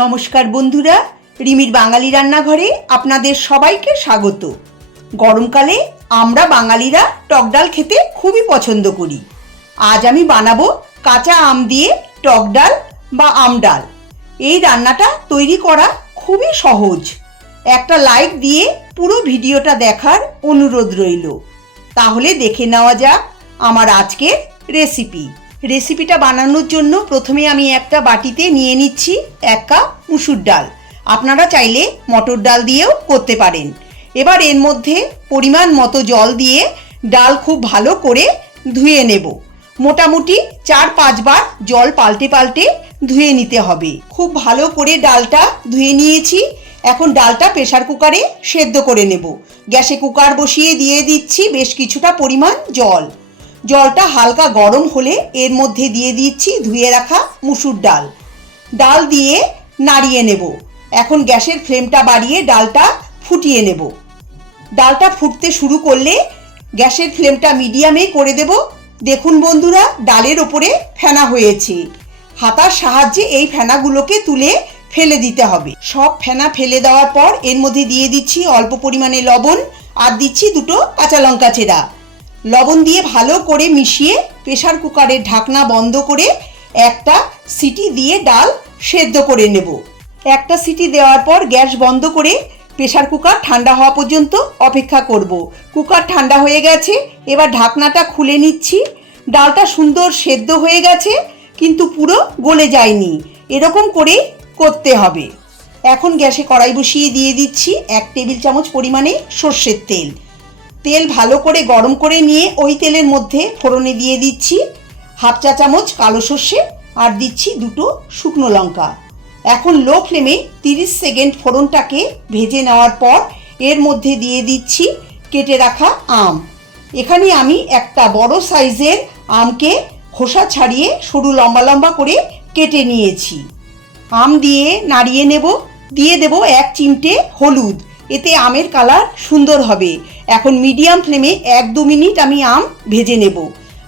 নমস্কার বন্ধুরা, রিমির বাঙালি রান্নাঘরে আপনাদের সবাইকে স্বাগত। গরমকালে আমরা বাঙালিরা টক ডাল খেতে খুবই পছন্দ করি। আজ আমি বানাবো কাঁচা আম দিয়ে টক ডাল বা আম ডাল। এই রান্নাটা তৈরি করা খুবই সহজ। একটা লাইক দিয়ে পুরো ভিডিওটা দেখার অনুরোধ রইল। তাহলে দেখে নেওয়া যাক আমার আজকের রেসিপি। রেসিপিটা বানানোর জন্য প্রথমে আমি একটা বাটিতে নিয়ে নিচ্ছি এক কাপ মুসুর ডাল। আপনারা চাইলে মটর ডাল দিয়েও করতে পারেন। এবার এর মধ্যে পরিমাণ মতো জল দিয়ে ডাল খুব ভালো করে ধুয়ে নেব। মোটামুটি চার পাঁচবার জল পাল্টে পাল্টে ধুয়ে নিতে হবে। খুব ভালো করে ডালটা ধুয়ে নিয়েছি। এখন ডালটা প্রেসার কুকারে সেদ্ধ করে নেব। গ্যাসে কুকার বসিয়ে দিয়ে দিচ্ছি বেশ কিছুটা পরিমাণ জল। জলটা হালকা গরম হলে এর মধ্যে দিয়ে দিচ্ছি ধুয়ে রাখা মুসুর ডাল। ডাল দিয়ে নাড়িয়ে নেব। এখন গ্যাসের ফ্লেমটা বাড়িয়ে ডালটা ফুটিয়ে নেব। ডালটা ফুটতে শুরু করলে গ্যাসের ফ্লেমটা মিডিয়ামে করে দেব। দেখুন বন্ধুরা, ডালের ওপরে ফেনা হয়েছে। হাতার সাহায্যে এই ফেনাগুলোকে তুলে ফেলে দিতে হবে। সব ফেনা ফেলে দেওয়ার পর এর মধ্যে দিয়ে দিচ্ছি অল্প পরিমাণে লবণ আর দিচ্ছি দুটো কাঁচা লঙ্কা চেরা। লবণ দিয়ে ভালো করে মিশিয়ে প্রেসার কুকারের ঢাকনা বন্ধ করে একটা সিটি দিয়ে ডাল সেদ্ধ করে নেব। একটা সিটি দেওয়ার পর গ্যাস বন্ধ করে প্রেসার কুকার ঠান্ডা হওয়া পর্যন্ত অপেক্ষা করব। কুকার ঠান্ডা হয়ে গেছে, এবার ঢাকনাটা খুলে নিচ্ছি। ডালটা সুন্দর সেদ্ধ হয়ে গেছে, কিন্তু পুরো গলে যায়নি। এরকম করেই করতে হবে। এখন গ্যাসে কড়াই বসিয়ে দিয়ে দিচ্ছি এক টেবিল চামচ পরিমাণে সর্ষের তেল। তেল ভালো করে গরম করে নিয়ে ওই তেলের মধ্যে ফোড়নে দিয়ে দিচ্ছি হাফ চা চামচ কালো সর্ষে আর দিচ্ছি দুটো শুকনো লঙ্কা। এখন লো ফ্লেমে তিরিশ সেকেন্ড ফোড়নটাকে ভেজে নেওয়ার পর এর মধ্যে দিয়ে দিচ্ছি কেটে রাখা আম। এখানে আমি একটা বড় সাইজের আমকে খোসা ছাড়িয়ে সরু লম্বা লম্বা করে কেটে নিয়েছি। আম দিয়ে নাড়িয়ে নেব, দিয়ে দেব এক চিমটে হলুদ। এতে আমের কালার সুন্দর হবে। এখন মিডিয়াম ফ্লেমে এক দু মিনিট আমি আম ভেজে নেব।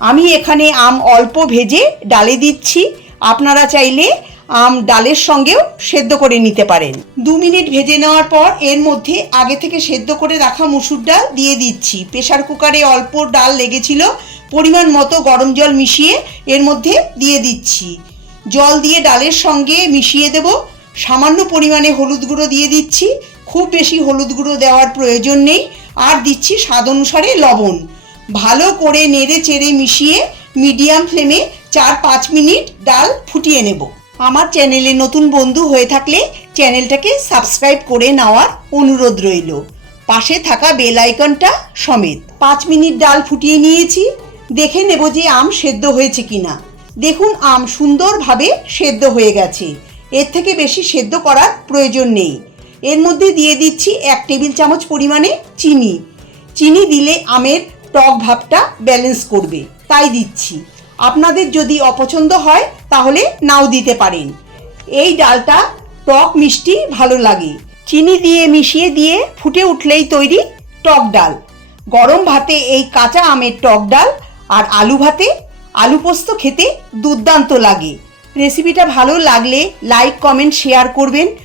আমি এখানে আম অল্প ভেজে ডালে দিচ্ছি। আপনারা চাইলে আম ডালের সঙ্গেও সেদ্ধ করে নিতে পারেন। দু মিনিট ভেজে নেওয়ার পর এর মধ্যে আগে থেকে সেদ্ধ করে রাখা মুসুর ডাল দিয়ে দিচ্ছি। প্রেসার কুকারে অল্প ডাল লেগেছিল। পরিমাণ মতো গরম জল মিশিয়ে এর মধ্যে দিয়ে দিচ্ছি। জল দিয়ে ডালের সঙ্গে মিশিয়ে দেব। সামান্য পরিমাণে হলুদ গুঁড়ো দিয়ে দিচ্ছি। খুব বেশি হলুদ গুঁড়ো দেওয়ার প্রয়োজন নেই। আর দিচ্ছি স্বাদ অনুসারে লবণ। ভালো করে নেড়ে চেড়ে মিশিয়ে মিডিয়াম ফ্লেমে চার পাঁচ মিনিট ডাল ফুটিয়ে নেব। আমার চ্যানেলে নতুন বন্ধু হয়ে থাকলে চ্যানেলটাকে সাবস্ক্রাইব করে নেওয়ার অনুরোধ রইল। পাশে থাকা বেল আইকনটা সমেত পাঁচ মিনিট ডাল ফুটিয়ে নিয়েছি। দেখে নেব যে আম সেদ্ধ হয়েছে কিনা। দেখুন আম সুন্দরভাবে সেদ্ধ হয়ে গেছে। এর থেকে বেশি সেদ্ধ করার প্রয়োজন নেই। এর মধ্যে দিয়ে দিচ্ছি এক টেবিল চামচ পরিমাণে চিনি। চিনি দিলে আমের টক ভাবটা ব্যালেন্স করবে। তাই দিচ্ছি। আপনাদের যদি অপছন্দ হয়, তাহলে নাও দিতে পারেন। এই ডালটা টক মিষ্টি ভালো লাগে। চিনি দিয়ে মিশিয়ে দিয়ে ফুটে উঠলেই তৈরি টক ডাল। গরম ভাতে এই কাঁচা আমের টক ডাল আর আলু ভাতে আলু পোস্ত খেতে দুর্দান্ত লাগে। রেসিপিটা ভালো লাগলে লাইক, কমেন্ট, শেয়ার করবেন।